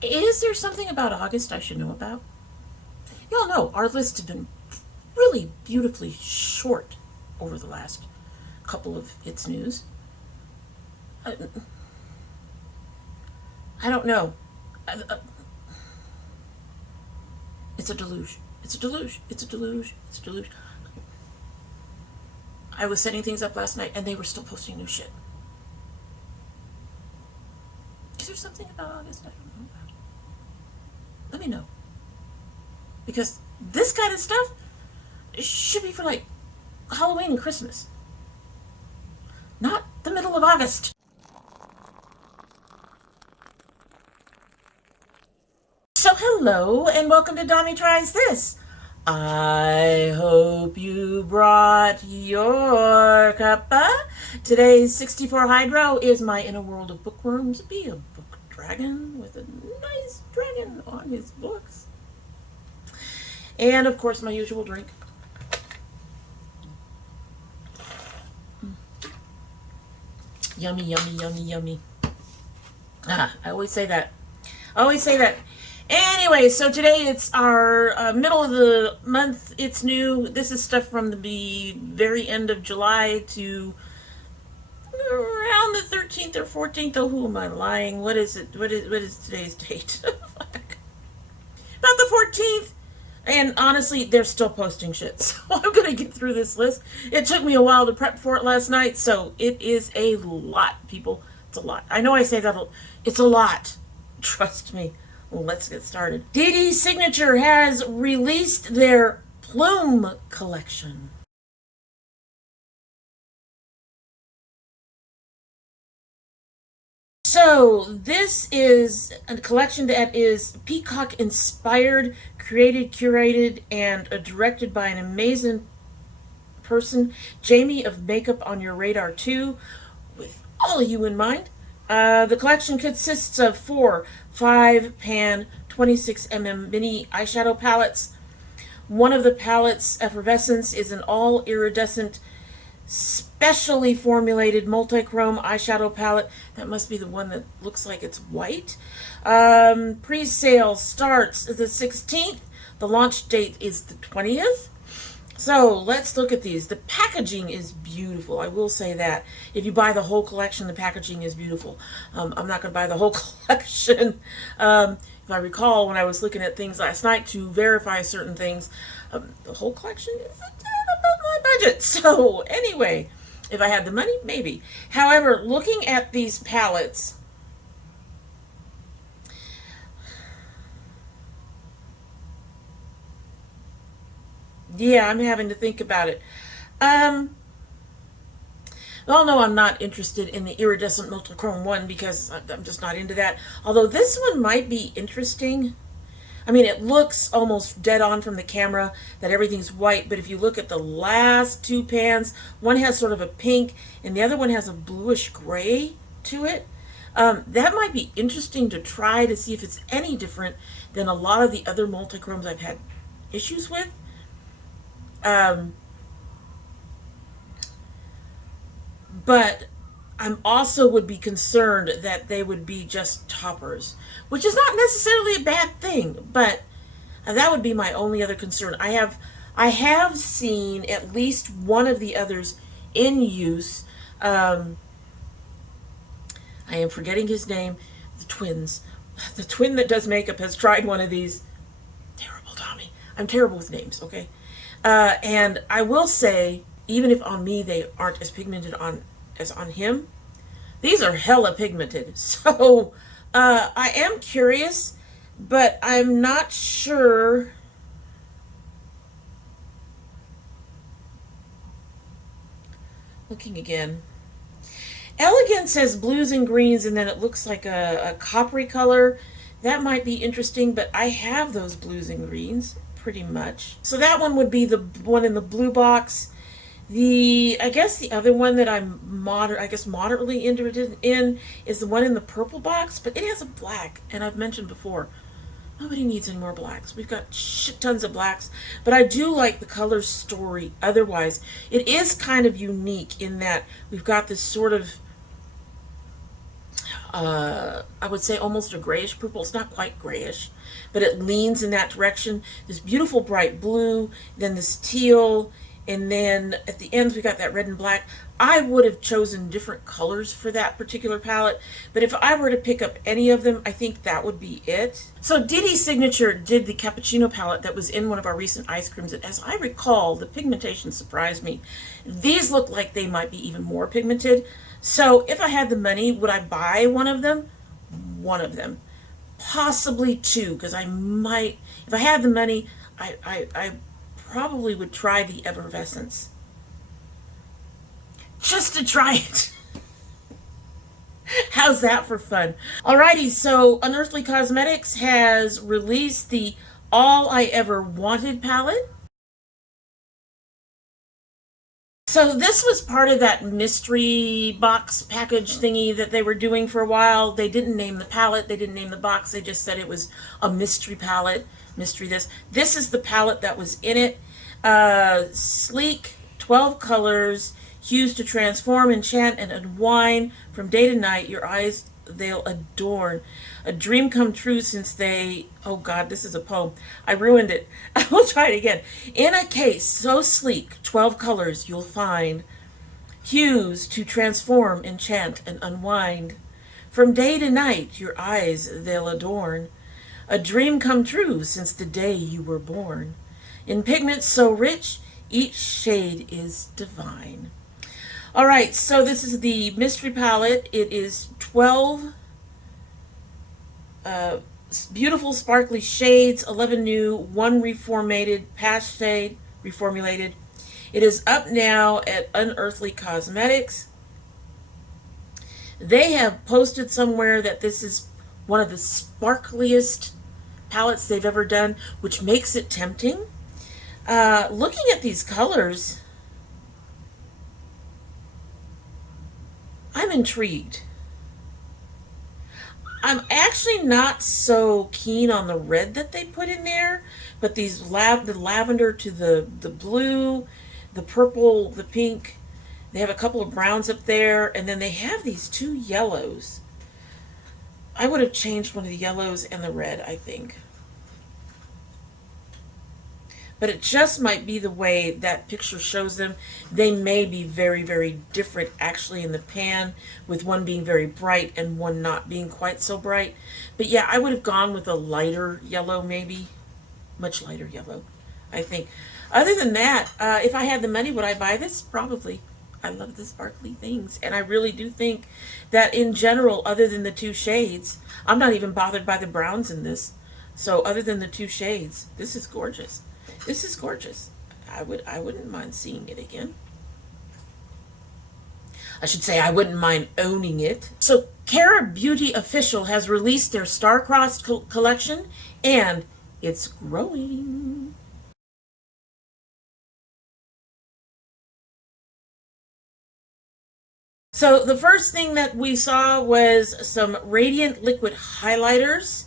Is there something about August I should know about? Y'all know our lists have been really beautifully short over the last couple of It's News. I, I don't know. It's a deluge. It's a deluge. It's a deluge. It's a deluge. I was setting things up last night and they were still posting new shit. Is there something about August I don't know about? Let me know. Because this kind of stuff should be for like Halloween and Christmas, not the middle of August. So hello and welcome to domytriesthis. I hope you brought your cuppa. Today's 64 Hydro is my In a World of Bookworms. Be a book dragon with a nice dragon on his books. And of course my usual drink. Yummy, yummy, yummy, yummy. I always say that. I always say that. Anyway, so today it's our middle of the month. It's new. This is stuff from the very end of July to around the 13th or 14th. Oh, who am I lying? What is it? What is today's date? About the 14th. And honestly, they're still posting shit. So I'm going to get through this list. It took me a while to prep for it last night. So it is a lot, people. It's a lot. I know I say that. It's a lot. Trust me. Well, let's get started. DD Signature has released their Plume collection. So this is a collection that is peacock inspired, created, curated, and directed by an amazing person, Jamie of Makeup on Your Radar 2, with all of you in mind. The collection consists of 4 5-pan 26mm mini eyeshadow palettes. One of the palettes, Effervescence, is an all iridescent, specially formulated multi-chrome eyeshadow palette. That must be the one that looks like it's white. Pre-sale starts the 16th. The launch date is the 20th. So let's look at these. The packaging is beautiful. I will say that. If you buy the whole collection, the packaging is beautiful. I'm not going to buy the whole collection. If I recall, when I was looking at things last night to verify certain things, the whole collection is a tad above my budget. So anyway, if I had the money, maybe. However, looking at these palettes, yeah, I'm having to think about it. Well, no, I'm not interested in the iridescent multichrome one because I'm just not into that. Although this one might be interesting. I mean, it looks almost dead on from the camera that everything's white, but if you look at the last 2 pans, one has sort of a pink and the other one has a bluish gray to it. That might be interesting to try to see if it's any different than a lot of the other multichromes I've had issues with. But I'm also would be concerned that they would be just toppers, which is not necessarily a bad thing, but that would be my only other concern. I have seen at least one of the others in use. I am forgetting his name. The twins. The twin that does makeup has tried one of these. Terrible, Tommy. I'm terrible with names, okay? And I will say, even if on me they aren't as pigmented as on him, these are hella pigmented. So I am curious, but I'm not sure. Looking again. Elegance says blues and greens, and then it looks like a coppery color. That might be interesting, but I have those blues and greens pretty much. So that one would be the one in the blue box. I guess the other one that I'm moderately interested in is the one in the purple box, but it has a black, and I've mentioned before, nobody needs any more blacks. We've got shit tons of blacks, but I do like the color story otherwise. It is kind of unique in that we've got this sort of, I would say almost a grayish purple. It's not quite grayish, but it leans in that direction. This beautiful bright blue, then this teal, and then at the ends we got that red and black. I would have chosen different colors for that particular palette, but if I were to pick up any of them, I think that would be it. So Didi Signature did the cappuccino palette that was in one of our recent ice creams, and as I recall, the pigmentation surprised me. These look like they might be even more pigmented. So if I had the money, would I buy one of them? One of them. Possibly two, because I might, if I had the money, I probably would try the Effervescence. Just to try it. How's that for fun? Alrighty, so Unearthly Cosmetics has released the All I Ever Wanted palette. So this was part of that mystery box package thingy that they were doing for a while. They didn't name the palette, they didn't name the box, they just said it was a mystery palette, mystery this. This is the palette that was in it. Sleek, 12 colors, hues to transform, enchant, and unwind. From day to night, your eyes they'll adorn. A dream come true since they, oh God, this is a poem. I ruined it. I will try it again. In a case so sleek, 12 colors you'll find. Hues to transform, enchant, and unwind. From day to night, your eyes they'll adorn. A dream come true since the day you were born. In pigments so rich, each shade is divine. All right, so this is the mystery palette. It is 12 beautiful sparkly shades, 11 new, 1 reformated, past shade, reformulated. It is up now at Unearthly Cosmetics. They have posted somewhere that this is one of the sparkliest palettes they've ever done, which makes it tempting. Looking at these colors, I'm intrigued. I'm actually not so keen on the red that they put in there, but these the lavender to the blue, the purple, the pink. They have a couple of browns up there, and then they have these 2 yellows. I would have changed one of the yellows and the red, I think. But it just might be the way that picture shows them. They may be very, very different actually in the pan, with one being very bright and one not being quite so bright. But yeah, I would have gone with a lighter yellow, maybe. Much lighter yellow, I think. Other than that, if I had the money, would I buy this? Probably. I love the sparkly things. And I really do think that in general, other than the 2 shades, I'm not even bothered by the browns in this. So other than the 2 shades, this is gorgeous. This is gorgeous. I wouldn't mind seeing it again. I should say I wouldn't mind owning it. So Cara Beauty Official has released their Star-Crossed collection, and it's growing. So the first thing that we saw was some Radiant Liquid Highlighters.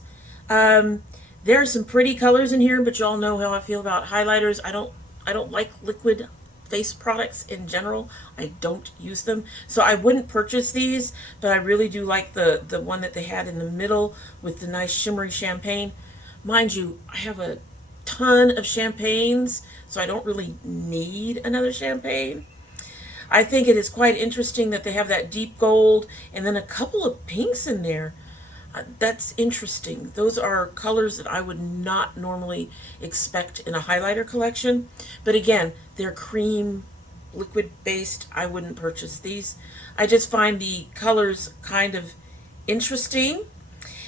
There are some pretty colors in here, but y'all know how I feel about highlighters. I don't like liquid face products in general. I don't use them. So I wouldn't purchase these, but I really do like the one that they had in the middle with the nice shimmery champagne. Mind you, I have a ton of champagnes, so I don't really need another champagne. I think it is quite interesting that they have that deep gold and then a couple of pinks in there. That's interesting. Those are colors that I would not normally expect in a highlighter collection. But again, they're cream, liquid based. I wouldn't purchase these. I just find the colors kind of interesting.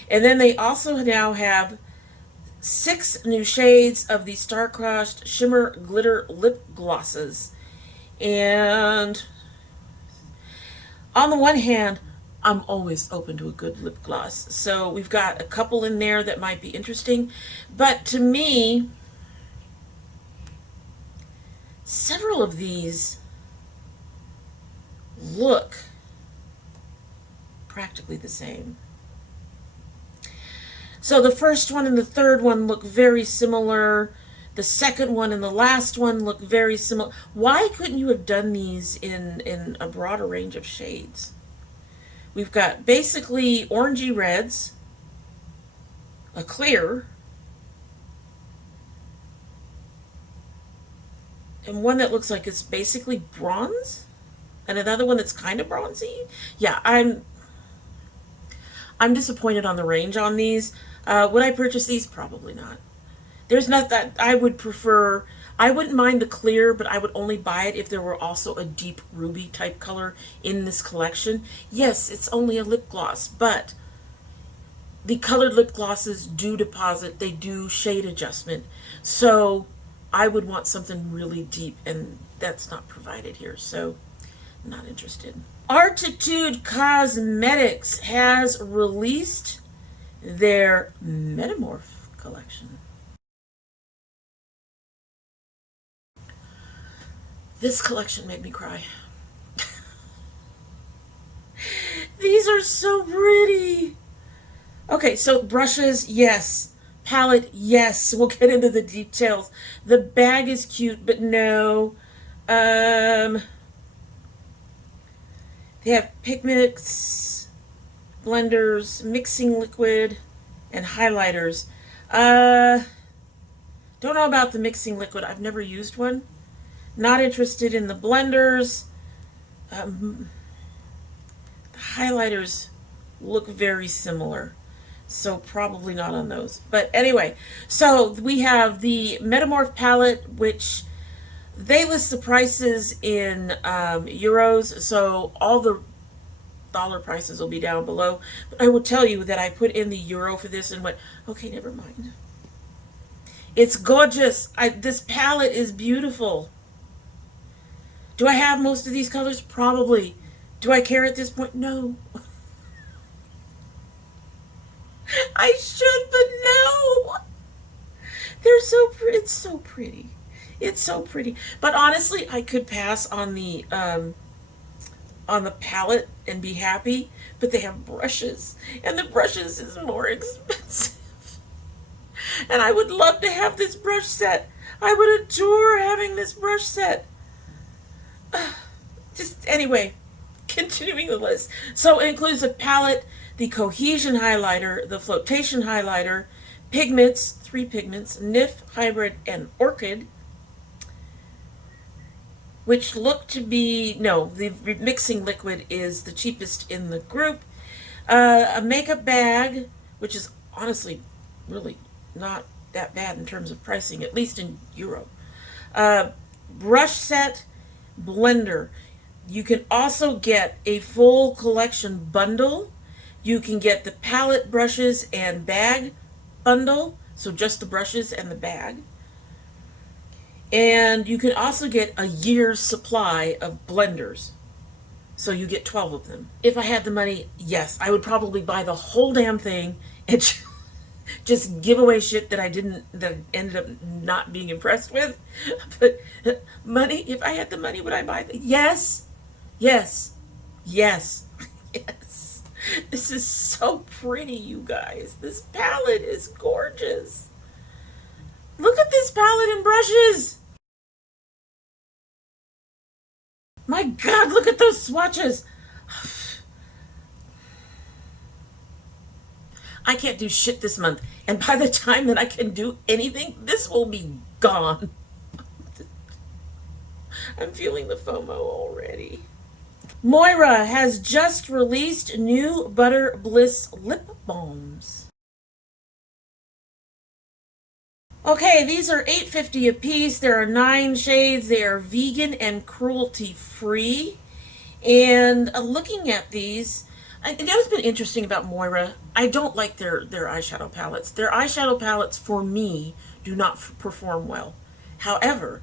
And then they also now have 6 new shades of the Star-Crossed Shimmer Glitter Lip Glosses. And on the one hand, I'm always open to a good lip gloss. So we've got a couple in there that might be interesting. But to me, several of these look practically the same. So the first one and the third one look very similar. The second one and the last one look very similar. Why couldn't you have done these in a broader range of shades? We've got basically orangey reds, a clear, and one that looks like it's basically bronze, and another one that's kind of bronzy. Yeah, I'm disappointed on the range on these. Would I purchase these? Probably not. There's not that I would prefer. I wouldn't mind the clear, but I would only buy it if there were also a deep ruby type color in this collection. Yes, it's only a lip gloss, but the colored lip glosses do deposit, they do shade adjustment. So I would want something really deep, and that's not provided here, so not interested. Artitude Cosmetics has released their Metamorph collection. This collection made me cry. These are so pretty. Okay, so brushes, yes. Palette, yes. We'll get into the details. The bag is cute, but no. They have pigments, blenders, mixing liquid, and highlighters. Don't know about the mixing liquid. I've never used one. Not interested in the blenders. The highlighters look very similar, so probably not on those. But anyway, so we have the Metamorph palette, which they list the prices in euros, so all the dollar prices will be down below. But I will tell you that I put in the euro for this and went, okay, never mind. It's gorgeous. This palette is beautiful. Do I have most of these colors? Probably. Do I care at this point? No. I should, but no. They're so pretty. It's so pretty. It's so pretty. But honestly, I could pass on the palette and be happy. But they have brushes, and the brushes is more expensive. And I would love to have this brush set. I would adore having this brush set. Just anyway, continuing the list. So it includes a palette, the cohesion highlighter, the flotation highlighter, pigments, 3 pigments, NIF, hybrid, and orchid, which look to be, no, the mixing liquid is the cheapest in the group. A makeup bag, which is honestly really not that bad in terms of pricing, at least in euro. Brush set, blender. You can also get a full collection bundle. You can get the palette, brushes, and bag bundle, so just the brushes and the bag. And you can also get a year's supply of blenders, so you get 12 of them. If I had the money, yes, I would probably buy the whole damn thing and just give away shit that I ended up not being impressed with. But money, if I had the money, would I buy it? Yes, yes, yes, yes. This is so pretty, you guys. This palette is gorgeous. Look at this palette and brushes. My God, look at those swatches. I can't do shit this month. And by the time that I can do anything, this will be gone. I'm feeling the FOMO already. Moira has just released new Butter Bliss lip balms. Okay, these are $8.50 a piece. There are 9 shades. They are vegan and cruelty free. And looking at these, that has been interesting about Moira. I don't like their eyeshadow palettes. Their eyeshadow palettes, for me, do not perform well. However,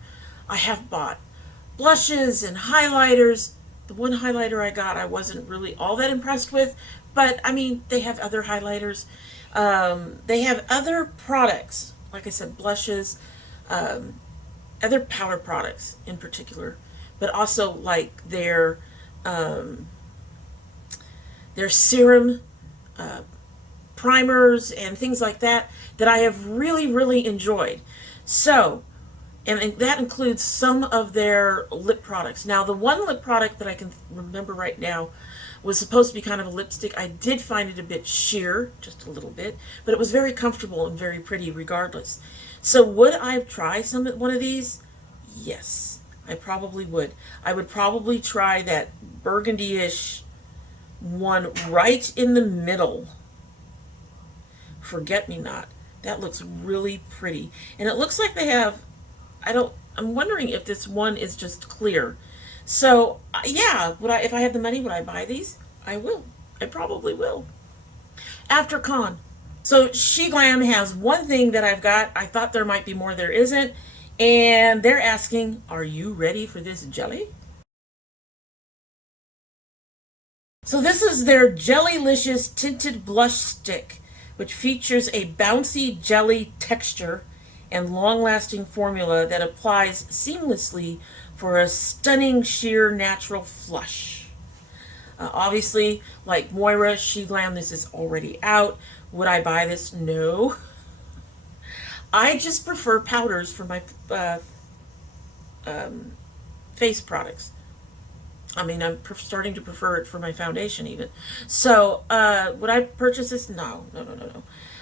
I have bought blushes and highlighters. The one highlighter I got, I wasn't really all that impressed with. But, I mean, they have other highlighters. They have other products. Like I said, blushes, other powder products in particular. But also, like, their serum primers and things like that I have really, really enjoyed. So, and that includes some of their lip products. Now, the one lip product that I can remember right now was supposed to be kind of a lipstick. I did find it a bit sheer, just a little bit, but it was very comfortable and very pretty regardless. So would I try one of these? Yes, I probably would. I would probably try that burgundy-ish one right in the middle. Forget-me-not. That looks really pretty. And it looks like they have, I'm wondering if this one is just clear. So, yeah, if I had the money, would I buy these? I will. I probably will. After con. So, SheGlam has one thing that I've got. I thought there might be more. There isn't. And they're asking, are you ready for this jelly? So this is their Jellylicious Tinted Blush Stick, which features a bouncy jelly texture and long-lasting formula that applies seamlessly for a stunning, sheer, natural flush. Obviously, like Moira, SheGlam, this is already out. Would I buy this? No. I just prefer powders for my face products. I mean, I'm starting to prefer it for my foundation even. So, would I purchase this? No.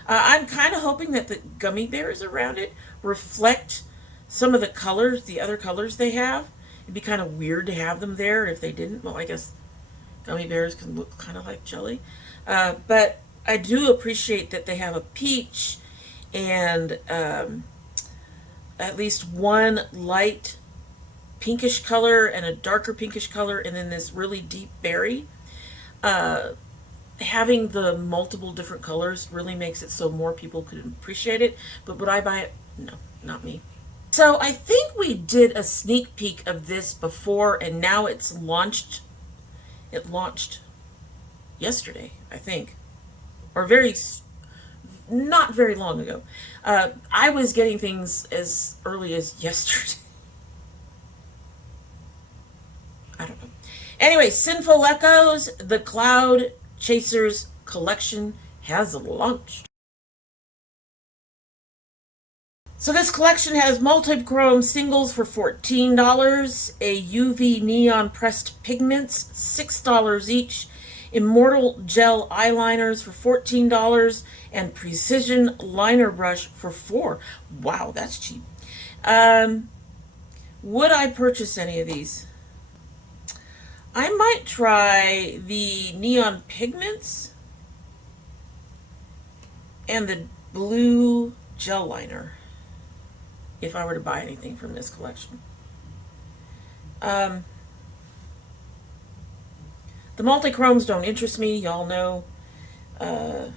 I'm kind of hoping that the gummy bears around it reflect some of the colors, the other colors they have. It'd be kind of weird to have them there if they didn't. Well, I guess gummy bears can look kind of like jelly. But I do appreciate that they have a peach and at least one light pinkish color and a darker pinkish color and then this really deep berry. Having the multiple different colors really makes it so more people could appreciate it. But would I buy it? No, not me. So I think we did a sneak peek of this before and now it's launched. It launched yesterday, I think, or not very long ago. I was getting things as early as yesterday. I don't know. Anyway, Sinful Echoes, the Cloud Chasers collection has launched. So this collection has multi-chrome singles for $14, a UV neon pressed pigments, $6 each, Immortal gel eyeliners for $14, and precision liner brush for $4. Wow, that's cheap. Would I purchase any of these? I might try the neon pigments and the blue gel liner if I were to buy anything from this collection. The multi-chromes don't interest me, y'all know. I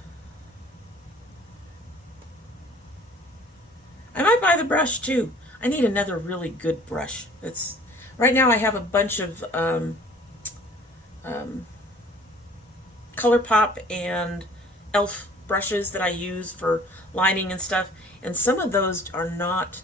might buy the brush too. I need another really good brush. Right now I have a bunch of ColourPop and e.l.f. brushes that I use for lining and stuff, and some of those are not.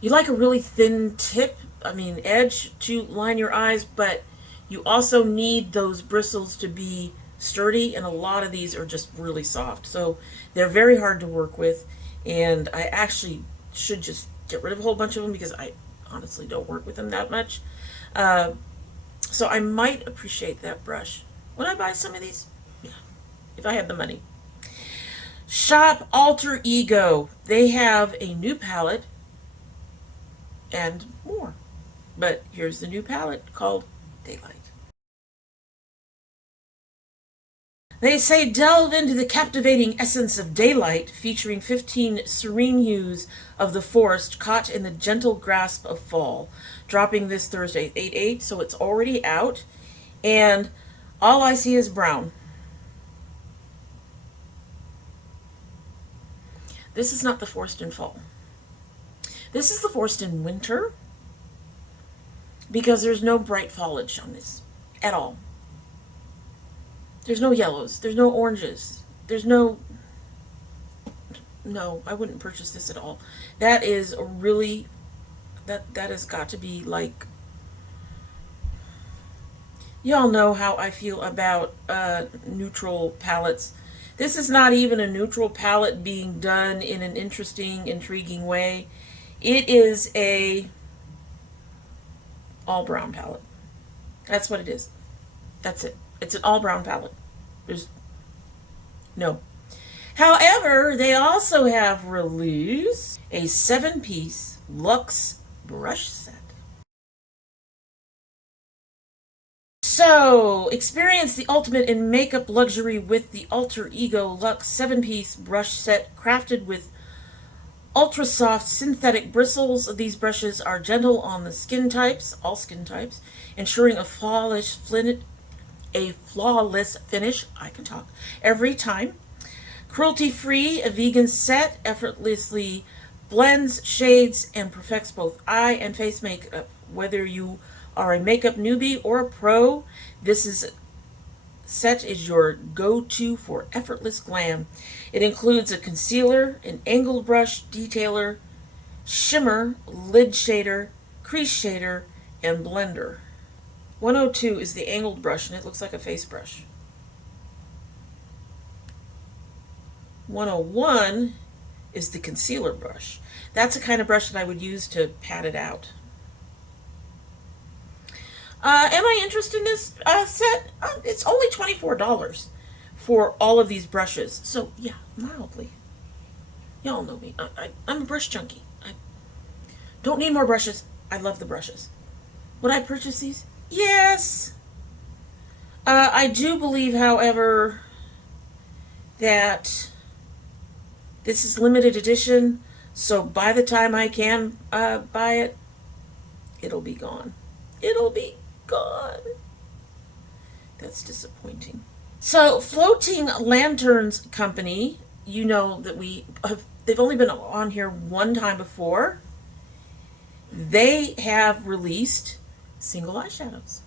You like a really thin tip, edge to line your eyes, but you also need those bristles to be sturdy, and a lot of these are just really soft. So they're very hard to work with, and I actually should just get rid of a whole bunch of them because I honestly don't work with them that much. So I might appreciate that brush. Would I buy some of these? Yeah, if I had the money. Shop Alter Ego. They have a new palette and more. But here's the new palette called Daylight. They say delve into the captivating essence of daylight, featuring 15 serene hues of the forest caught in the gentle grasp of fall. Dropping this Thursday, 8/8, so it's already out. And all I see is brown. This is not the forest in fall. This is the forest in winter, because there's no bright foliage on this at all. There's no yellows. There's no oranges. There's no, I wouldn't purchase this at all. That is really, that has got to be like, y'all know how I feel about neutral palettes. This is not even a neutral palette being done in an interesting, intriguing way. It is a all brown palette. That's what it is. That's it. It's an all brown palette. There's no. However, they also have released a 7-piece luxe brush set. So, experience the ultimate in makeup luxury with the Alter Ego Luxe 7-piece brush set crafted with ultra soft synthetic bristles. These brushes are gentle on the skin types, all skin types, ensuring a flawless finish. I can talk every time. Cruelty-free, a vegan set effortlessly blends, shades, and perfects both eye and face makeup. Whether you are a makeup newbie or a pro, this set is your go-to for effortless glam. It includes a concealer, an angled brush, detailer, shimmer, lid shader, crease shader, and blender. 102 is the angled brush, and it looks like a face brush. 101 is the concealer brush. That's the kind of brush that I would use to pat it out. Am I interested in this set? It's only $24 for all of these brushes. So, yeah, mildly. Y'all know me. I'm a brush junkie. I don't need more brushes. I love the brushes. Would I purchase these? Yes. I do believe, however, that this is limited edition. So by the time I can buy it, it'll be gone. It'll be gone. That's disappointing. So Floating Lanterns Company, you know that they've only been on here one time before. They have released single eyeshadows.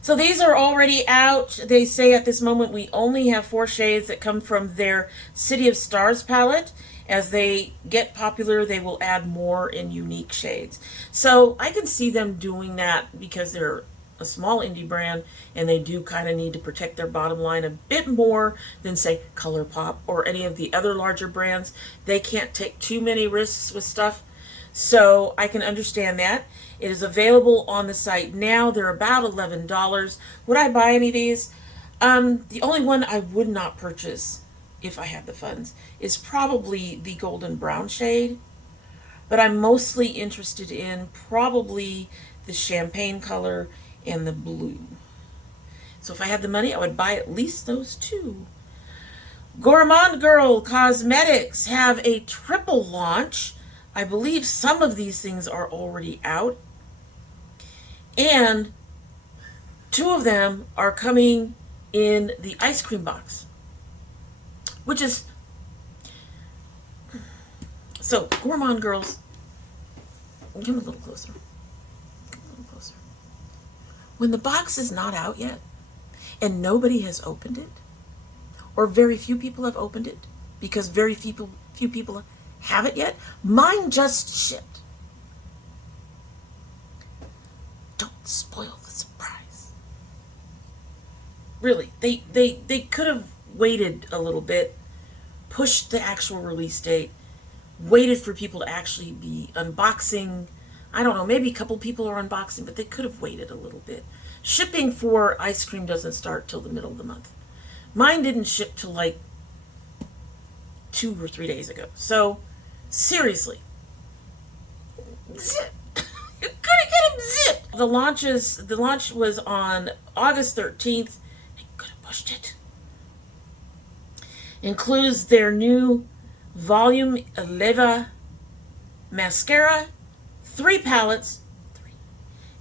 So these are already out. They say at this moment we only have 4 shades that come from their City of Stars palette. As they get popular, they will add more in unique shades. So I can see them doing that because they're a small indie brand and they do kind of need to protect their bottom line a bit more than, say, ColourPop or any of the other larger brands. They can't take too many risks with stuff. So I can understand that. It is available on the site now. They're about $11. Would I buy any of these? The only one I would not purchase, if I had the funds, is probably the golden brown shade. But I'm mostly interested in probably the champagne color and the blue. So if I had the money, I would buy at least those 2. Gourmande Girl Cosmetics have a triple launch. I believe some of these things are already out. And 2 of them are coming in the ice cream box. Which is... So, Gourmande Girls, come a little closer. Come a little closer. When the box is not out yet, and nobody has opened it, or very few people have opened it, because very few people have it yet, mine just shipped. Don't spoil the surprise. Really, they could have waited a little bit, pushed the actual release date, waited for people to actually be unboxing. I don't know, maybe a couple people are unboxing, but they could have waited a little bit. Shipping for ice cream doesn't start till the middle of the month. Mine didn't ship till like 2 or 3 days ago. So, seriously. Zip. You're gonna get them zipped. The launch was on August 13th. They could have pushed it. Includes their new Volume Eleva mascara, 3 palettes,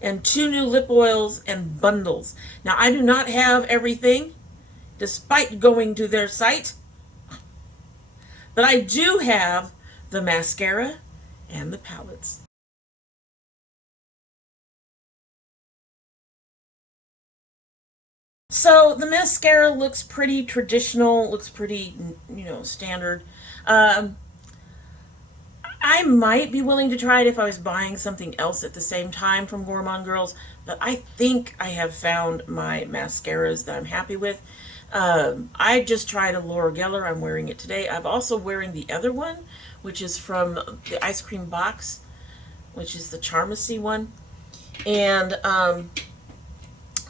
and 2 new lip oils and bundles. Now, I do not have everything, despite going to their site, but I do have the mascara and the palettes. So the mascara looks pretty traditional, looks pretty, standard. I might be willing to try it if I was buying something else at the same time from Gourmande Girls, but I think I have found my mascaras that I'm happy with. I just tried a Laura Geller. I'm wearing it today. I'm also wearing the other one, which is from the ice cream box, which is the Charmacy one. And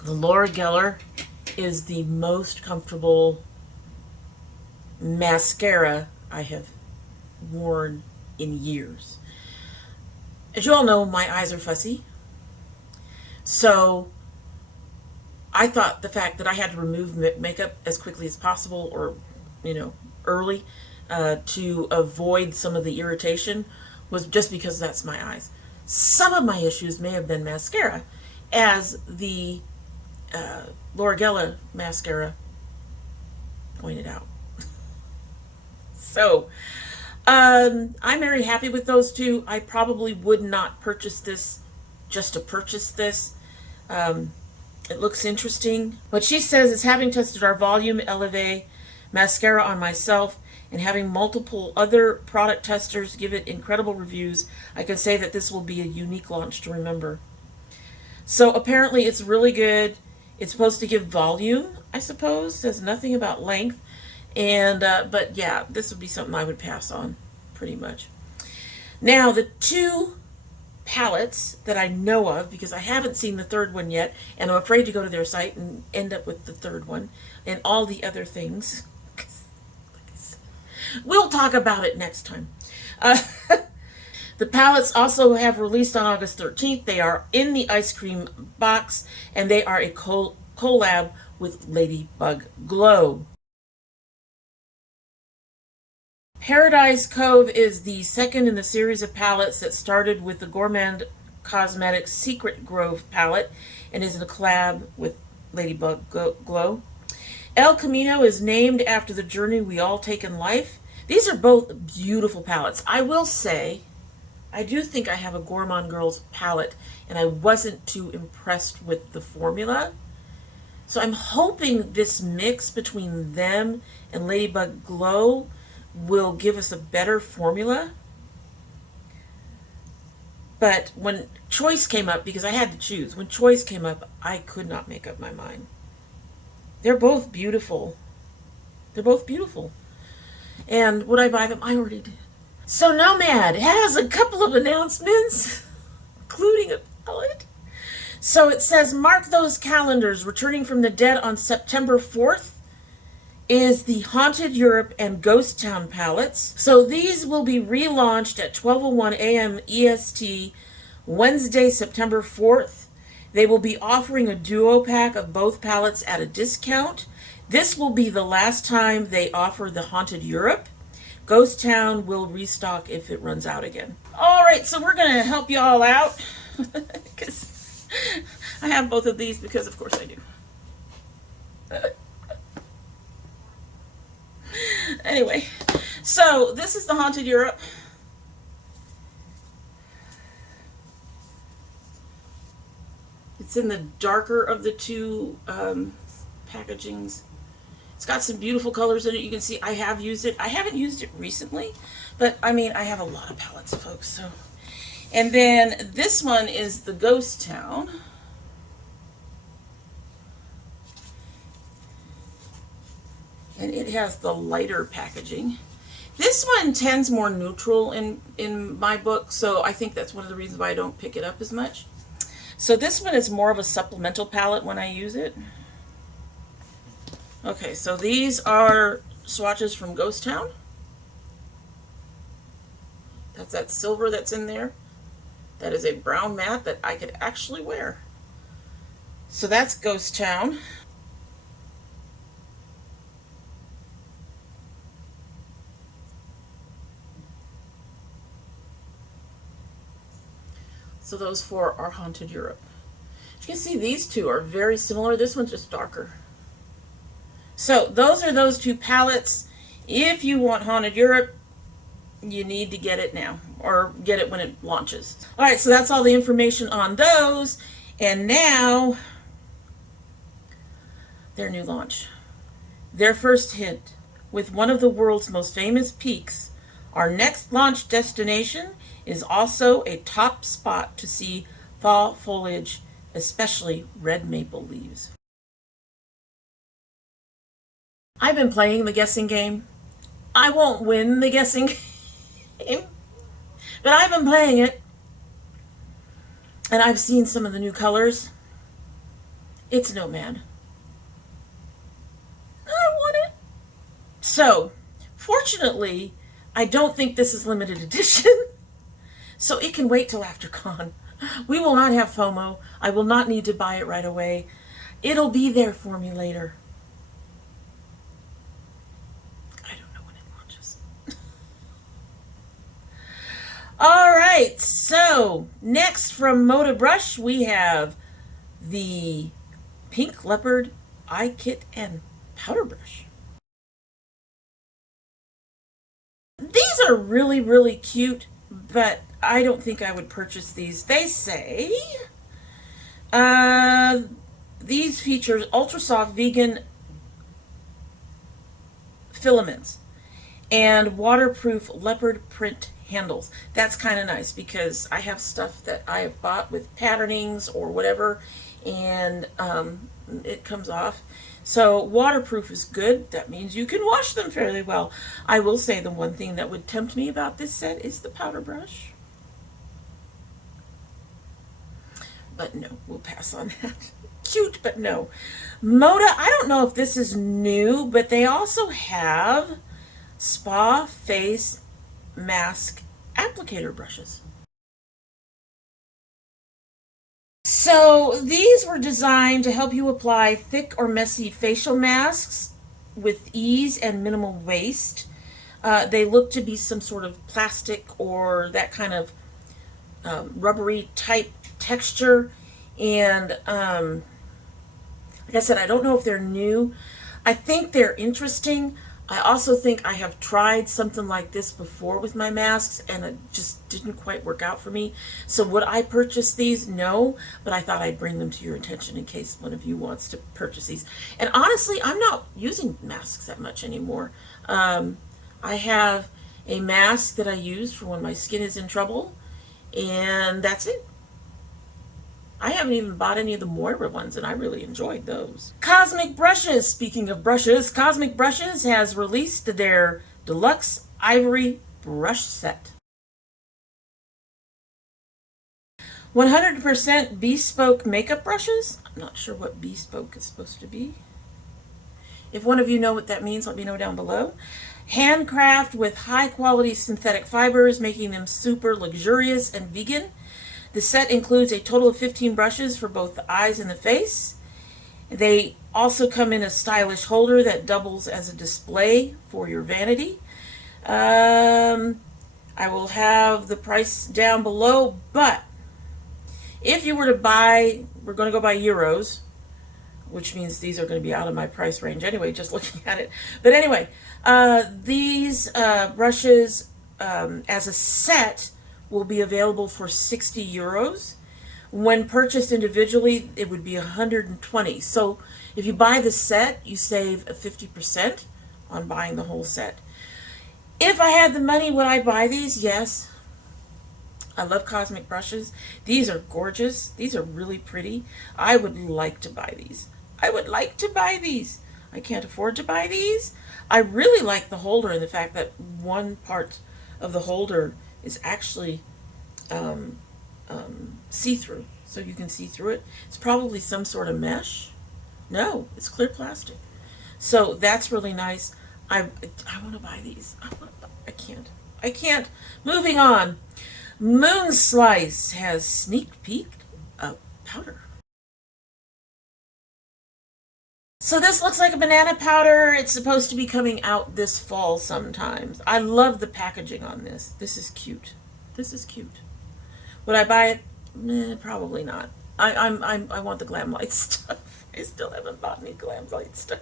The Laura Geller is the most comfortable mascara I have worn in years. As you all know, my eyes are fussy. So I thought the fact that I had to remove makeup as quickly as possible, or, early, to avoid some of the irritation was just because that's my eyes. Some of my issues may have been mascara, as the Laura Geller mascara pointed out. So, I'm very happy with those two. I probably would not purchase this just to purchase this. It looks interesting. What she says is, having tested our Volume Elevate mascara on myself and having multiple other product testers give it incredible reviews, I can say that this will be a unique launch to remember. So apparently it's really good. It's supposed to give volume, I suppose. It says nothing about length. And but yeah, this would be something I would pass on pretty much. Now, the two palettes that I know of, because I haven't seen the third one yet, and I'm afraid to go to their site and end up with the third one and all the other things. We'll talk about it next time. The palettes also have released on August 13th. They are in the ice cream box, and they are a collab with Ladybug Glow. Paradise Cove is the second in the series of palettes that started with the Gourmande Cosmetics Secret Grove palette and is in a collab with Ladybug Glow. El Camino is named after the journey we all take in life. These are both beautiful palettes. I will say, I do think I have a Gourmande Girls palette, and I wasn't too impressed with the formula. So I'm hoping this mix between them and Ladybug Glow will give us a better formula. But when choice came up, because I had to choose, when choice came up, I could not make up my mind. They're both beautiful. They're both beautiful. And would I buy them? I already did. So Nomad has a couple of announcements, including a palette. So it says, mark those calendars. Returning from the dead on September 4th is the Haunted Europe and Ghost Town palettes. So these will be relaunched at 12:01 a.m. EST Wednesday, September 4th. They will be offering a duo pack of both palettes at a discount. This will be the last time they offer the Haunted Europe. Ghost Town will restock if it runs out again. All right, so we're going to help you all out because I have both of these, because of course I do. Anyway, so this is the Haunted Europe. It's in the darker of the two packagings. It's got some beautiful colors in it. You can see I have used it. I haven't used it recently, but I mean, I have a lot of palettes, folks. So, and then this one is the Ghost Town. And it has the lighter packaging. This one tends more neutral in my book, so I think that's one of the reasons why I don't pick it up as much. So this one is more of a supplemental palette when I use it. Okay, so these are swatches from Ghost Town. That's that silver that's in there. That is a brown matte that I could actually wear. So that's Ghost Town. So those four are Haunted Europe. As you can see, these two are very similar. This one's just darker. So those are those two palettes. If you want Haunted Europe, you need to get it now, or get it when it launches. All right, so that's all the information on those. And now, their new launch. Their first hint, with one of the world's most famous peaks, our next launch destination is also a top spot to see fall foliage, especially red maple leaves. I've been playing the guessing game. I won't win the guessing game, but I've been playing it. And I've seen some of the new colors. It's Nomad. I want it. So, fortunately, I don't think this is limited edition, so it can wait till after con. We will not have FOMO. I will not need to buy it right away. It'll be there for me later. I don't know when it launches. All right, so next from Moda Brush, we have the Pink Leopard Eye Kit and Powder Brush. These are really, really cute, but I don't think I would purchase these. They say these features ultra soft vegan filaments and waterproof leopard print handles. That's kind of nice because I have stuff that I have bought with patternings or whatever, and it comes off. So waterproof is good. That means you can wash them fairly well. I will say the one thing that would tempt me about this set is the powder brush. But no, we'll pass on that. Cute, but no. Moda, I don't know if this is new, but they also have spa face mask applicator brushes. So these were designed to help you apply thick or messy facial masks with ease and minimal waste. They look to be some sort of plastic or that kind of rubbery type texture. And like I said, I don't know if they're new. I think they're interesting. I also think I have tried something like this before with my masks and it just didn't quite work out for me. So would I purchase these? No, but I thought I'd bring them to your attention in case one of you wants to purchase these. And honestly, I'm not using masks that much anymore. I have a mask that I use for when my skin is in trouble, and that's it. I haven't even bought any of the Moira ones, and I really enjoyed those. Cosmic Brushes. Speaking of brushes, Cosmic Brushes has released their Deluxe Ivory Brush Set. 100% bespoke makeup brushes. I'm not sure what bespoke is supposed to be. If one of you know what that means, let me know down below. Handcraft with high quality synthetic fibers, making them super luxurious and vegan. The set includes a total of 15 brushes for both the eyes and the face. They also come in a stylish holder that doubles as a display for your vanity. I will have the price down below, but if you were to buy, we're going to go by euros, which means these are going to be out of my price range anyway, just looking at it. But anyway, these brushes as a set will be available for 60 euros. When purchased individually, it would be 120. So if you buy the set, you save 50% on buying the whole set. If I had the money, would I buy these? Yes. I love Cosmic Brushes. These are gorgeous. These are really pretty. I would like to buy these. I would like to buy these. I can't afford to buy these. I really like the holder and the fact that one part of the holder is actually see-through, so you can see through it. It's probably some sort of mesh. No, it's clear plastic. So that's really nice. I want to buy these. I can't. Moving on. Moonslice has sneak peeked a powder. So this looks like a banana powder. It's supposed to be coming out this fall sometimes. I love the packaging on this. This is cute. This is cute. Would I buy it? Probably not. I want the Glam Light stuff. I still haven't bought any Glam Light stuff.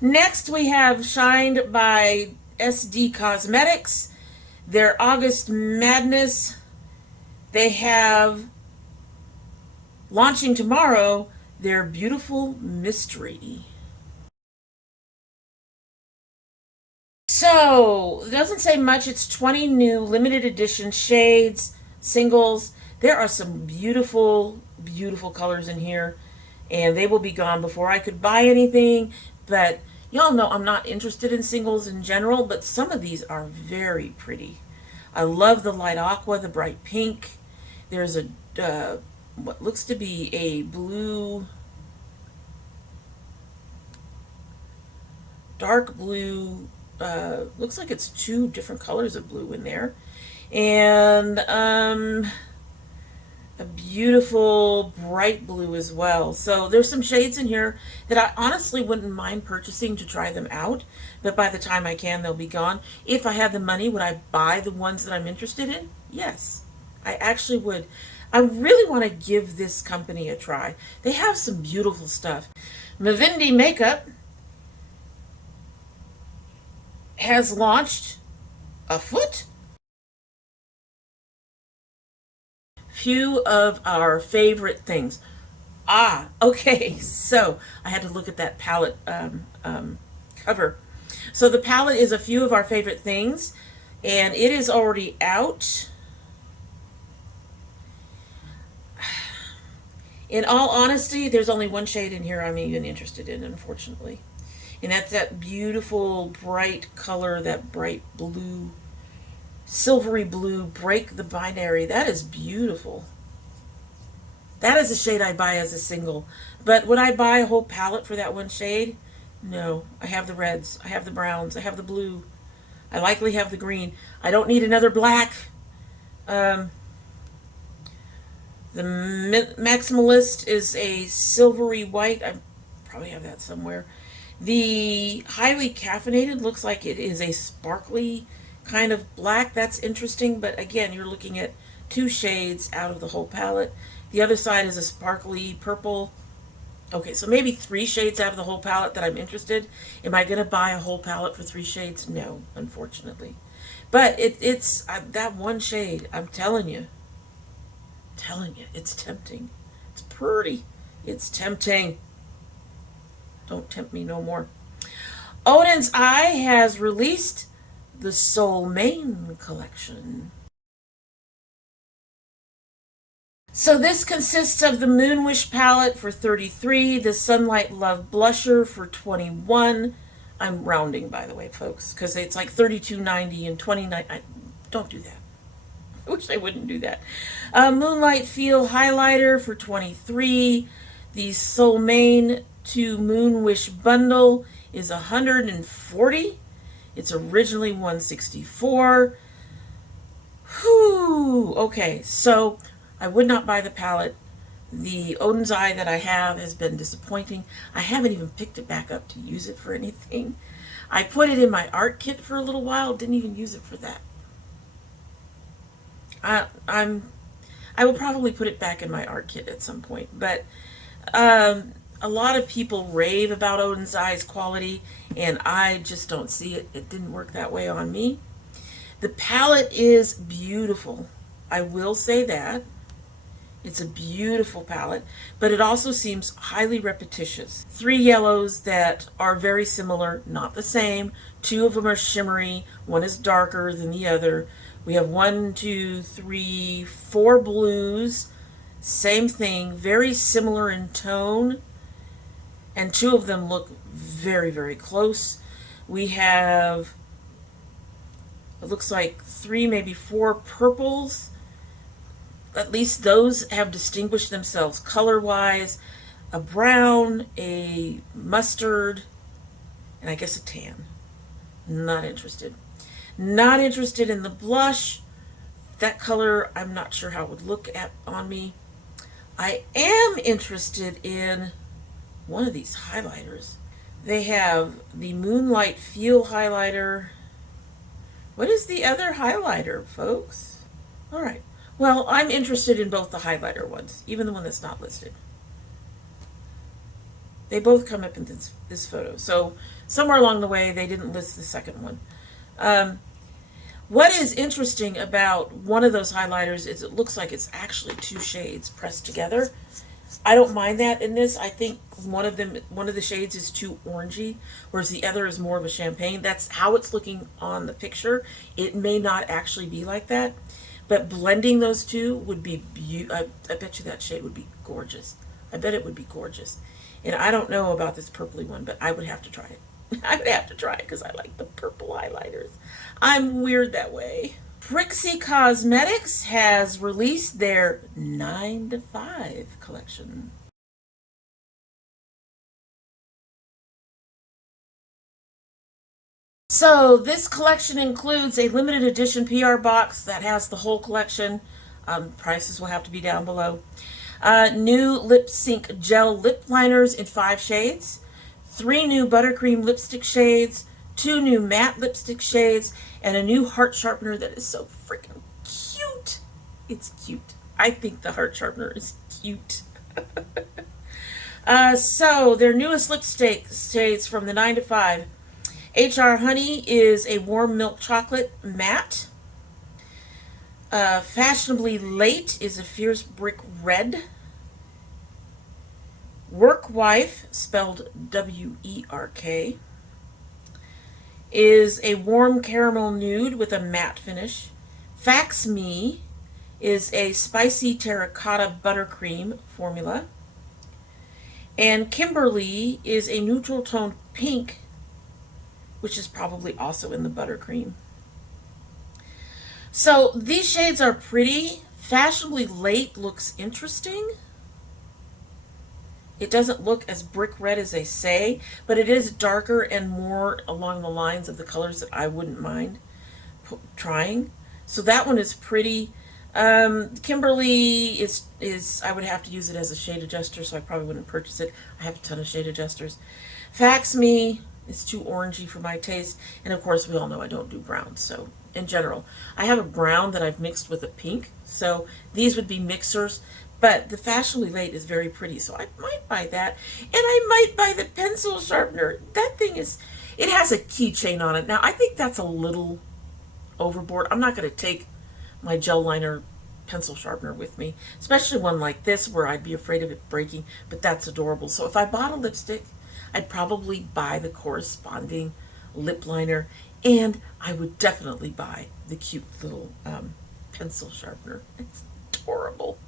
Next we have Shined by SD Cosmetics. Their August Madness. They have, launching tomorrow, their Beautiful Mystery. So, it doesn't say much. It's 20 new limited edition shades, singles. There are some beautiful, beautiful colors in here, and they will be gone before I could buy anything. But y'all know I'm not interested in singles in general, but some of these are very pretty. I love the light aqua, the bright pink. There's a what looks to be a blue dark blue, looks like it's two different colors of blue in there. And a beautiful bright blue as well. So there's some shades in here that I honestly wouldn't mind purchasing to try them out, but by the time I can, they'll be gone. If I had the money, would I buy the ones that I'm interested in? Yes, I actually would. I really want to give this company a try. They have some beautiful stuff. Mavindi Makeup has launched a foot. Few of our favorite things. Okay, so I had to look at that palette cover. So the palette is a few of our favorite things, and it is already out. In all honesty, there's only one shade in here I'm even interested in, unfortunately. And that's that beautiful bright color, that bright blue, silvery blue, break the binary. That is beautiful. That is a shade I'd buy as a single. But would I buy a whole palette for that one shade? No. I have the reds. I have the browns. I have the blue. I likely have the green. I don't need another black. The Maximalist is a silvery white. I probably have that somewhere. The Highly Caffeinated looks like it is a sparkly kind of black. That's interesting, but again, you're looking at two shades out of the whole palette. The other side is a sparkly purple. Okay, so maybe 3 shades out of the whole palette that I'm interested. Am I going to buy a whole palette for 3 shades? No, unfortunately. But it's that one shade, I'm telling you, it's tempting. It's pretty. It's tempting. Don't tempt me no more. Odin's Eye has released the Soul Mane collection. So this consists of the Moonwish palette for $33, the Sunlight Love blusher for $21. I'm rounding, by the way, folks, because it's like $32.90 and $29. Don't do that. I wish I wouldn't do that. Moonlight Feel highlighter for $23. The Soul Mane to Moonwish bundle is $140. It's originally $164. Whew. Okay, so I would not buy the palette. The Odin's Eye that I have has been disappointing. I haven't even picked it back up to use it for anything. I put it in my art kit for a little while, didn't even use it for that. I will probably put it back in my art kit at some point, but a lot of people rave about Odin's Eye's quality, and I just don't see it. It didn't work that way on me. The palette is beautiful. I will say that. It's a beautiful palette, but it also seems highly repetitious. 3 yellows that are very similar, not the same. 2 of them are shimmery. One is darker than the other. We have 1, 2, 3, 4 blues. Same thing, very similar in tone. And 2 of them look very, very close. We have, it looks like 3, maybe 4 purples. At least those have distinguished themselves color-wise. A brown, a mustard, and I guess a tan. Not interested. Not interested in the blush. That color, I'm not sure how it would look on me. I am interested in one of these highlighters. They have the Moonlight Feel highlighter. What is the other highlighter, folks? All right. Well, I'm interested in both the highlighter ones, even the one that's not listed. They both come up in this photo. So somewhere along the way, they didn't list the second one. What is interesting about one of those highlighters is it looks like it's actually 2 shades pressed together. I don't mind that in this. I think one of the shades is too orangey, whereas the other is more of a champagne. That's how it's looking on the picture. It may not actually be like that. But blending those two would be beautiful. I bet you that shade would be gorgeous. I bet it would be gorgeous. And I don't know about this purpley one, but I would have to try it. I would have to try it because I like the purple highlighters. I'm weird that way. Prixie Cosmetics has released their 9 to 5 collection. So this collection includes a limited edition PR box that has the whole collection. Prices will have to be down below. New Lip Sync gel lip liners in 5 shades. 3 new buttercream lipstick shades. 2 new matte lipstick shades. And a new heart sharpener that is so freaking cute. It's cute. I think the heart sharpener is cute. So their newest lipstick shades from the 9 to 5. HR Honey is a warm milk chocolate matte. Fashionably Late is a fierce brick red. Work Wife, spelled W-E-R-K, is a warm caramel nude with a matte finish. Fax Me is a spicy terracotta buttercream formula. And Kimberly is a neutral toned pink, which is probably also in the buttercream. So these shades are pretty. Fashionably Late looks interesting. It doesn't look as brick red as they say, but it is darker and more along the lines of the colors that I wouldn't mind trying. So that one is pretty. Kimberly is I would have to use it as a shade adjuster, so I probably wouldn't purchase it. I have a ton of shade adjusters. Fax Me is too orangey for my taste, and of course we all know I don't do browns. So in general, I have a brown that I've mixed with a pink, so these would be mixers. But the Fashionably Late is very pretty, so I might buy that. And I might buy the pencil sharpener. That thing is, it has a keychain on it. Now, I think that's a little overboard. I'm not going to take my gel liner pencil sharpener with me, especially one like this where I'd be afraid of it breaking, but that's adorable. So if I bought a lipstick, I'd probably buy the corresponding lip liner, and I would definitely buy the cute little pencil sharpener. It's adorable.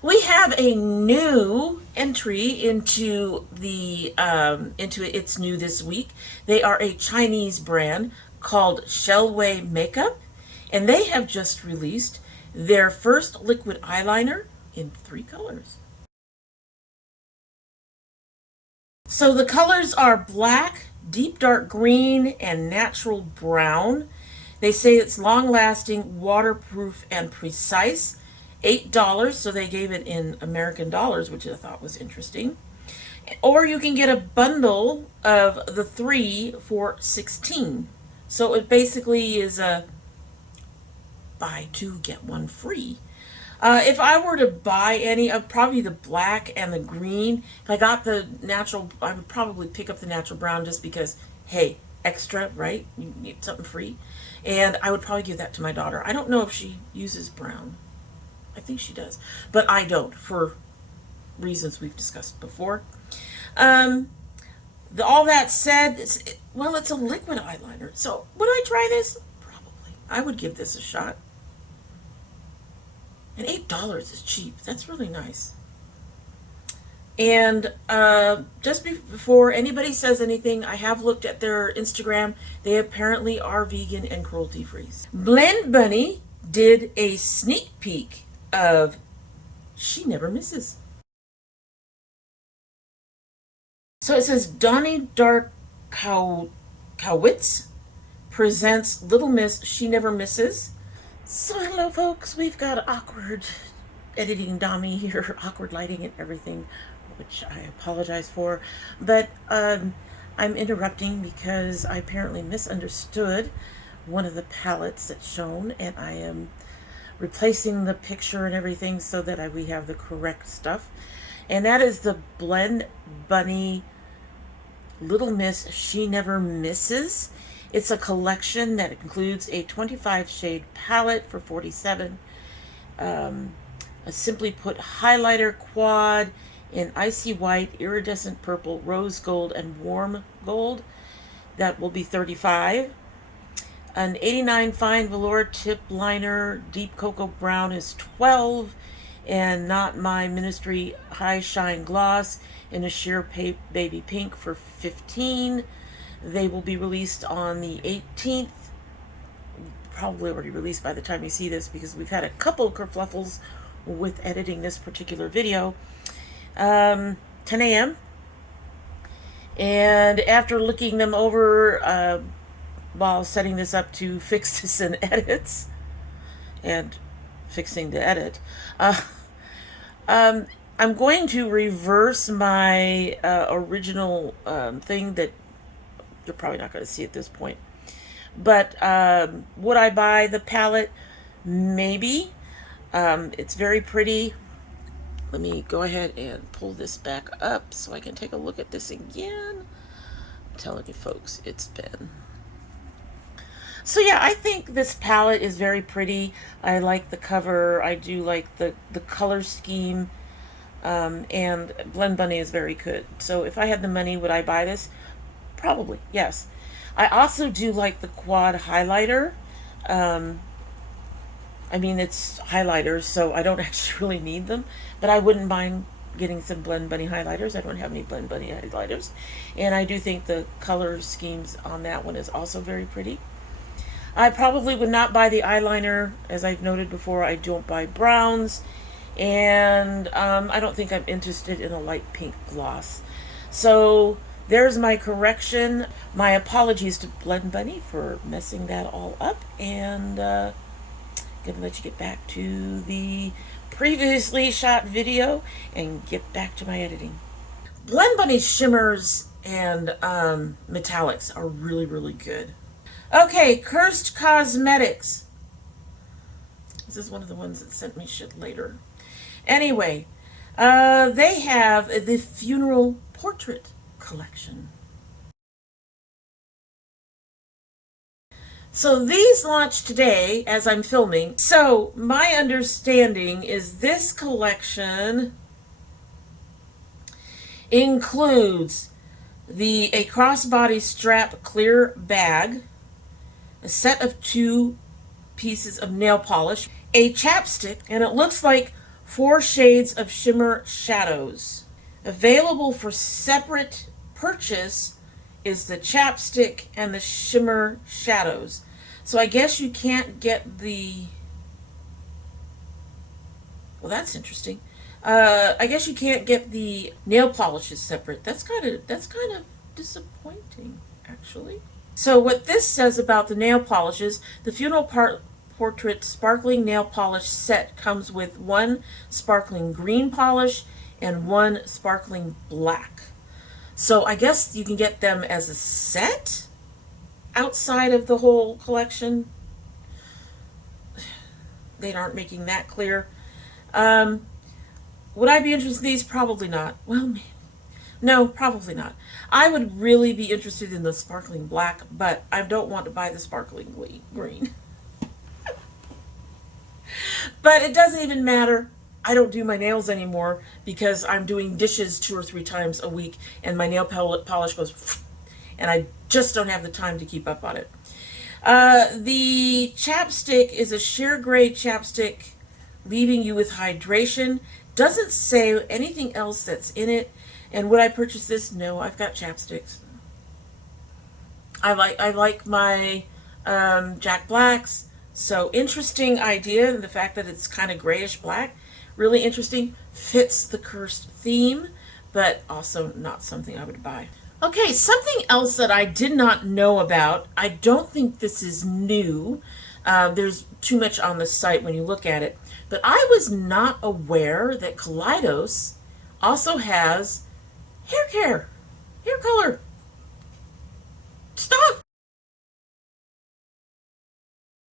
We have a new entry into the It's New This Week. They are a Chinese brand called Shellway Makeup, and they have just released their first liquid eyeliner in 3 colors. So the colors are black, deep dark green, and natural brown. They say it's long-lasting, waterproof, and precise. $8, so they gave it in American dollars, which I thought was interesting. Or you can get a bundle of the 3 for $16. So it basically is a buy 2, get 1 free. If I were to buy any of probably the black and the green, if I got the natural, I would probably pick up the natural brown just because, hey, extra, right? You need something free. And I would probably give that to my daughter. I don't know if she uses brown. I think she does, but I don't, for reasons we've discussed before. All that said, it's a liquid eyeliner. So would I try this? Probably. I would give this a shot. And $8 is cheap. That's really nice. And just before anybody says anything, I have looked at their Instagram. They apparently are vegan and cruelty-free. Blend Bunny did a sneak peek of She Never Misses. So it says Donnie Darkowitz presents Little Miss She Never Misses. So hello folks, we've got awkward editing Dommy here, awkward lighting and everything, which I apologize for. But I'm interrupting because I apparently misunderstood one of the palettes that's shown, and I am replacing the picture and everything so that we have the correct stuff. And that is the Blend Bunny Little Miss She Never Misses. It's a collection that includes a 25 shade palette for $47. A Simply Put highlighter quad in icy white, iridescent purple, rose gold, and warm gold. That will be $35. An 89 fine velour tip liner, deep cocoa brown, is $12, and Not My Ministry high shine gloss in a sheer baby pink for $15. They will be released on the 18th. Probably already released by the time you see this because we've had a couple of kerfluffles with editing this particular video. 10 a.m. And after looking them over while setting this up to fix this in edits and fixing the edit, uh, um, I'm going to reverse my original thing that you're probably not going to see at this point. But would I buy the palette? Maybe. It's very pretty. Let me go ahead and pull this back up so I can take a look at this again. I'm telling you folks, it's been. So yeah, I think this palette is very pretty. I like the cover. I do like the color scheme. And Blend Bunny is very good. So if I had the money, would I buy this? Probably, yes. I also do like the quad highlighter. I mean, it's highlighters, so I don't actually really need them, but I wouldn't mind getting some Blend Bunny highlighters. I don't have any Blend Bunny highlighters. And I do think the color schemes on that one is also very pretty. I probably would not buy the eyeliner. As I've noted before, I don't buy browns. And I don't think I'm interested in a light pink gloss. So there's my correction. My apologies to Blend Bunny for messing that all up. And gonna let you get back to the previously shot video and get back to my editing. Blend Bunny's shimmers and metallics are really, really good. Okay, Cursed Cosmetics. This is one of the ones that sent me shit later. Anyway, they have the Funeral Portrait Collection. So these launched today as I'm filming. So my understanding is this collection includes a crossbody strap clear bag, a set of 2 pieces of nail polish, a chapstick, and it looks like 4 shades of shimmer shadows. Available for separate purchase is the chapstick and the shimmer shadows. So I guess you can't get the... Well, that's interesting. I guess you can't get the nail polishes separate. That's kind of disappointing, actually. So what this says about the nail polishes, the Funeral Portrait Sparkling Nail Polish set comes with 1 sparkling green polish and 1 sparkling black. So I guess you can get them as a set outside of the whole collection. They aren't making that clear. Would I be interested in these? Probably not. Well, no, probably not. I would really be interested in the sparkling black, but I don't want to buy the sparkling green. But it doesn't even matter. I don't do my nails anymore because I'm doing dishes 2 or 3 times a week and my nail polish goes and I just don't have the time to keep up on it. The chapstick is a sheer gray chapstick leaving you with hydration. Doesn't say anything else that's in it. And would I purchase this? No, I've got chapsticks. I like my Jack Blacks. So interesting idea, and the fact that it's kind of grayish black. Really interesting, fits the cursed theme, but also not something I would buy. Okay, something else that I did not know about, I don't think this is new. There's too much on the site when you look at it, but I was not aware that Kaleidos also has hair color stuff.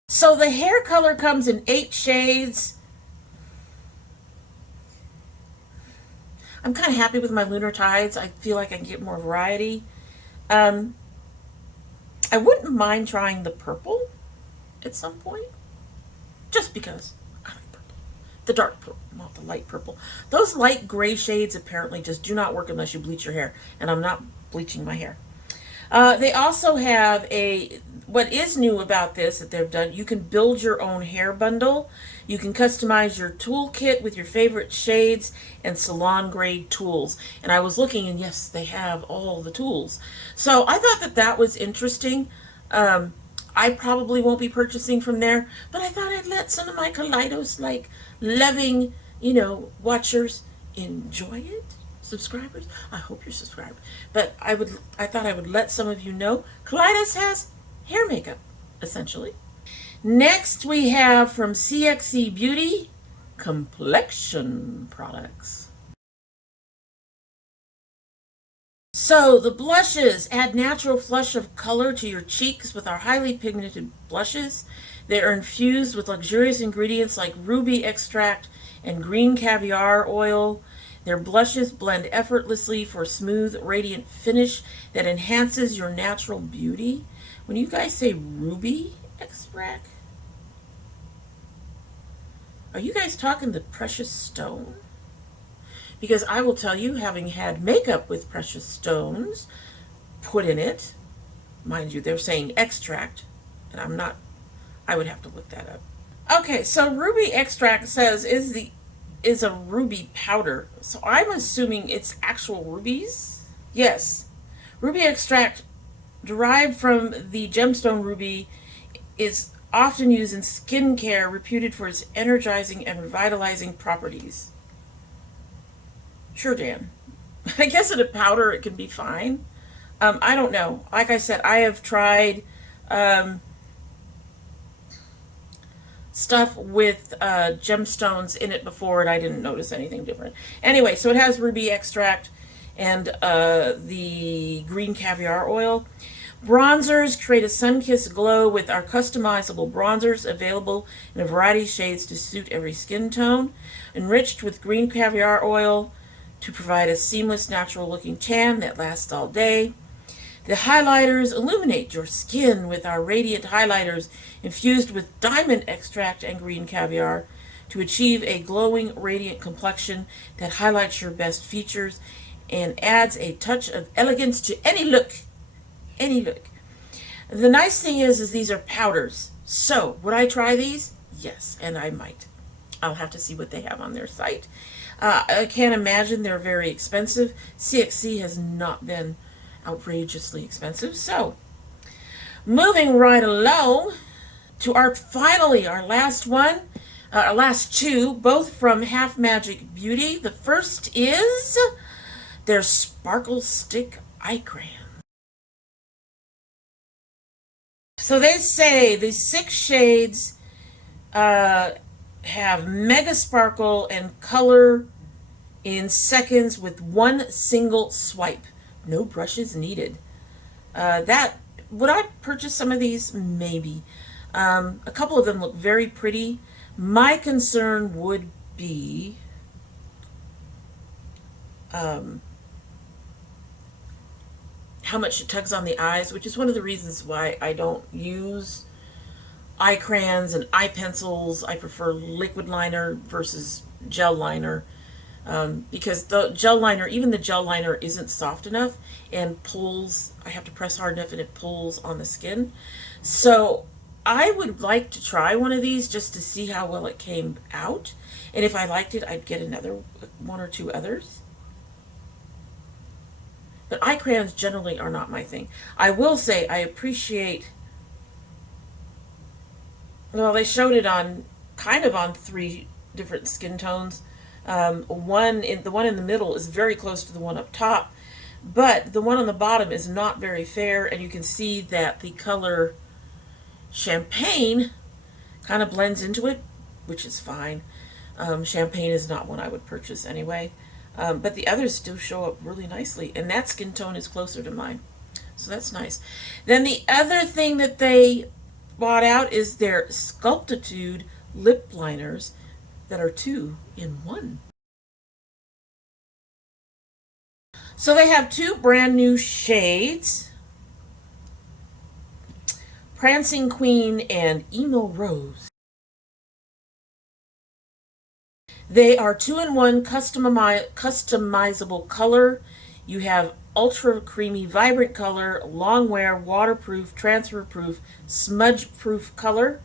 So the hair color comes in 8 shades. I'm kind of happy with my Lunar Tides. I feel like I can get more variety. I wouldn't mind trying the purple at some point. Just because I like purple. The dark purple, not the light purple. Those light gray shades apparently just do not work unless you bleach your hair. And I'm not bleaching my hair. They also have what is new about this that they've done, you can build your own hair bundle. You can customize your toolkit with your favorite shades and salon grade tools. And I was looking and yes, they have all the tools. So I thought that was interesting. I probably won't be purchasing from there, but I thought I'd let some of my Kaleidos loving, watchers enjoy it. subscribers. I hope you're subscribed. But I thought I would let some of you know Kaleidos has hair makeup, essentially. Next we have from CXC Beauty, complexion products. So the blushes add natural flush of color to your cheeks with our highly pigmented blushes. They are infused with luxurious ingredients like ruby extract and green caviar oil. Their blushes blend effortlessly for a smooth, radiant finish that enhances your natural beauty. When you guys say ruby extract, are you guys talking the precious stone? Because I will tell you, having had makeup with precious stones put in it, mind you, they're saying extract, and I would have to look that up. Okay, so ruby extract says is a ruby powder. So I'm assuming it's actual rubies. Yes. Ruby extract derived from the gemstone ruby is often used in skincare, reputed for its energizing and revitalizing properties. Sure, Dan. I guess in a powder it can be fine. I don't know. Like I said, I have tried stuff with gemstones in it before, and I didn't notice anything different. Anyway, so it has ruby extract and the green caviar oil. Bronzers create a sun-kissed glow with our customizable bronzers available in a variety of shades to suit every skin tone. Enriched with green caviar oil to provide a seamless, natural-looking tan that lasts all day. The highlighters illuminate your skin with our radiant highlighters infused with diamond extract and green caviar to achieve a glowing, radiant complexion that highlights your best features and adds a touch of elegance to any look. Any look. The nice thing is these are powders. So, would I try these? Yes, and I might. I'll have to see what they have on their site. I can't imagine they're very expensive. CXC has not been outrageously expensive. So, moving right along to our last one, our last two, both from Half Magic Beauty. The first is their Sparkle Stick Eye Crayon. So they say the 6 shades have mega sparkle and color in seconds with one single swipe. No brushes needed. Would I purchase some of these? Maybe. A couple of them look very pretty. My concern would be how much it tugs on the eyes, which is one of the reasons why I don't use eye crayons and eye pencils. I prefer liquid liner versus gel liner, because the gel liner, even the gel liner isn't soft enough and pulls. I have to press hard enough and it pulls on the skin. So I would like to try one of these just to see how well it came out, and if I liked it, I'd get another one or two others. But eye crayons generally are not my thing. I will say I appreciate, well, they showed it on kind of on 3 different skin tones. The one in the middle is very close to the one up top, but the one on the bottom is not very fair, and you can see that the color champagne kind of blends into it, which is fine. Champagne is not one I would purchase anyway. But the others still show up really nicely, and that skin tone is closer to mine. So that's nice. Then the other thing that they bought out is their Sculptitude lip liners that are 2 in 1. So they have 2 brand new shades, Prancing Queen and Emo Rose. They are 2 in 1 customizable color. You have ultra creamy, vibrant color, long wear, waterproof, transfer proof, smudge proof color.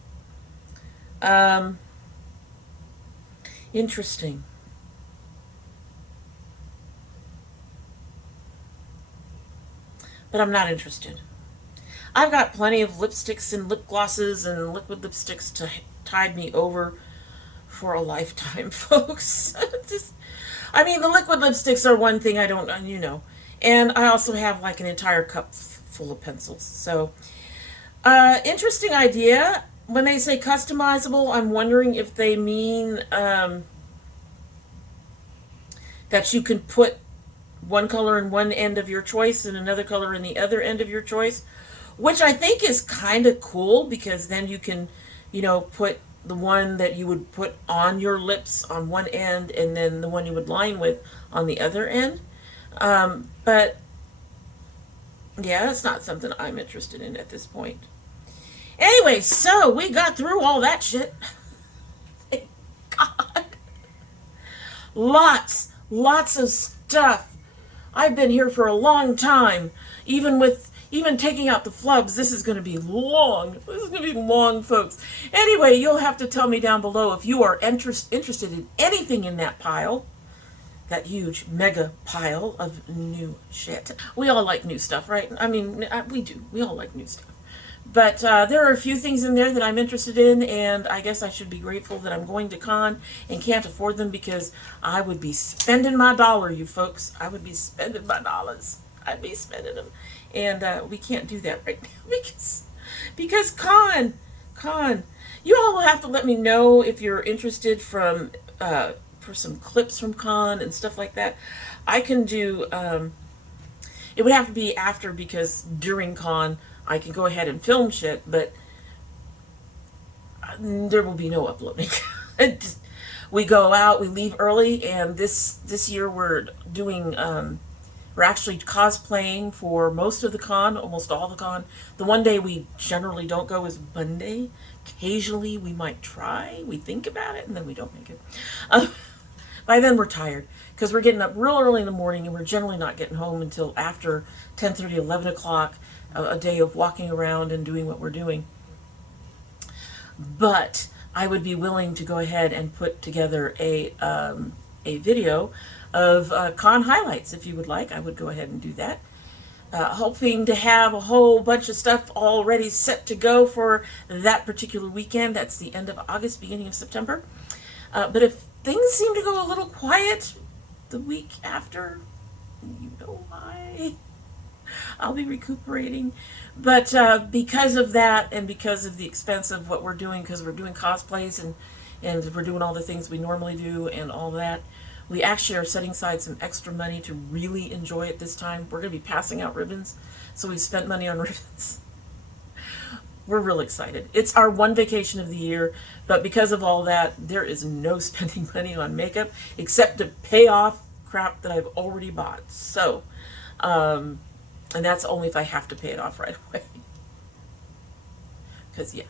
Interesting. But I'm not interested. I've got plenty of lipsticks and lip glosses and liquid lipsticks to tide me over for a lifetime, folks. I mean, the liquid lipsticks are one thing I don't, you know. And I also have like an entire cup full of pencils. So, interesting idea. When they say customizable, I'm wondering if they mean that you can put one color in one end of your choice and another color in the other end of your choice, which I think is kind of cool because then you can, you know, put the one that you would put on your lips on one end and then the one you would line with on the other end. But yeah, that's not something I'm interested in at this point. Anyway, so we got through all that shit. Thank God. Lots of stuff. I've been here for a long time. Even taking out the flubs, this is going to be long. This is going to be long, folks. Anyway, you'll have to tell me down below if you are interested in anything in that pile. That huge mega pile of new shit. We all like new stuff, right? I mean, we do. We all like new stuff. But there are a few things in there that I'm interested in, and I guess I should be grateful that I'm going to con and can't afford them because I would be spending my dollar, you folks. I would be spending my dollars. I'd be spending them. And we can't do that right now because con. You all will have to let me know if you're interested for some clips from con and stuff like that. I can do, it would have to be after because during con, I can go ahead and film shit, but there will be no uploading. We go out, we leave early, and this year we're doing, we're actually cosplaying for most of the con, almost all the con. The one day we generally don't go is Monday. Occasionally we might try, we think about it, and then we don't make it. By then we're tired because we're getting up real early in the morning and we're generally not getting home until after 10:30, 11 o'clock, a day of walking around and doing what we're doing. But I would be willing to go ahead and put together a video of con highlights if you would like. I would go ahead and do that. Hoping to have a whole bunch of stuff already set to go for that particular weekend. That's the end of August, beginning of September. But if things seem to go a little quiet the week after, you know why. I'll be recuperating. But because of that and because of the expense of what we're doing, because we're doing cosplays and we're doing all the things we normally do and all that, we actually are setting aside some extra money to really enjoy it this time. We're going to be passing out ribbons, so we've spent money on ribbons. We're real excited. It's our one vacation of the year, but because of all that, there is no spending money on makeup except to pay off crap that I've already bought. So, and that's only if I have to pay it off right away. Because, yeah,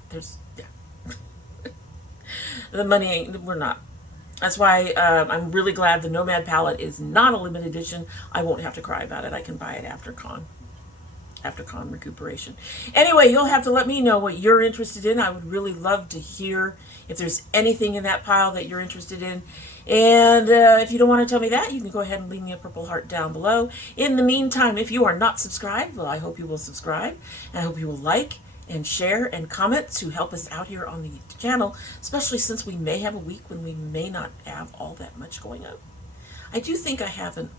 the money ain't, we're not. That's why I'm really glad the Nomad palette is not a limited edition. I won't have to cry about it. I can buy it after con recuperation. Anyway, you'll have to let me know what you're interested in. I would really love to hear if there's anything in that pile that you're interested in. And if you don't want to tell me that, you can go ahead and leave me a purple heart down below. In the meantime, if you are not subscribed, well, I hope you will subscribe. And I hope you will like and share and comment to help us out here on the channel, especially since we may have a week when we may not have all that much going up. I do think I have an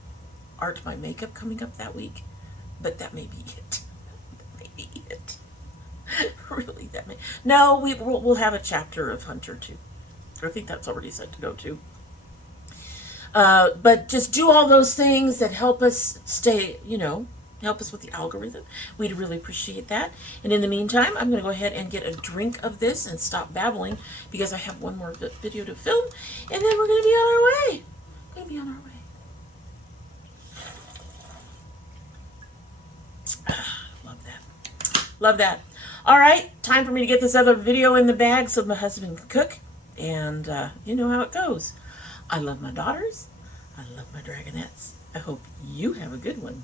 Art My Makeup coming up that week. But that may be it. That may be it. Really, that may. No, we'll have a chapter of Hunter too. I think that's already set to go too. But just do all those things that help us stay, you know, help us with the algorithm. We'd really appreciate that. And in the meantime, I'm going to go ahead and get a drink of this and stop babbling because I have one more video to film, and then we're going to be on our way. Going to be on our way. Love that. Love that. All right, time for me to get this other video in the bag so my husband can cook. And you know how it goes. I love my daughters. I love my dragonettes. I hope you have a good one.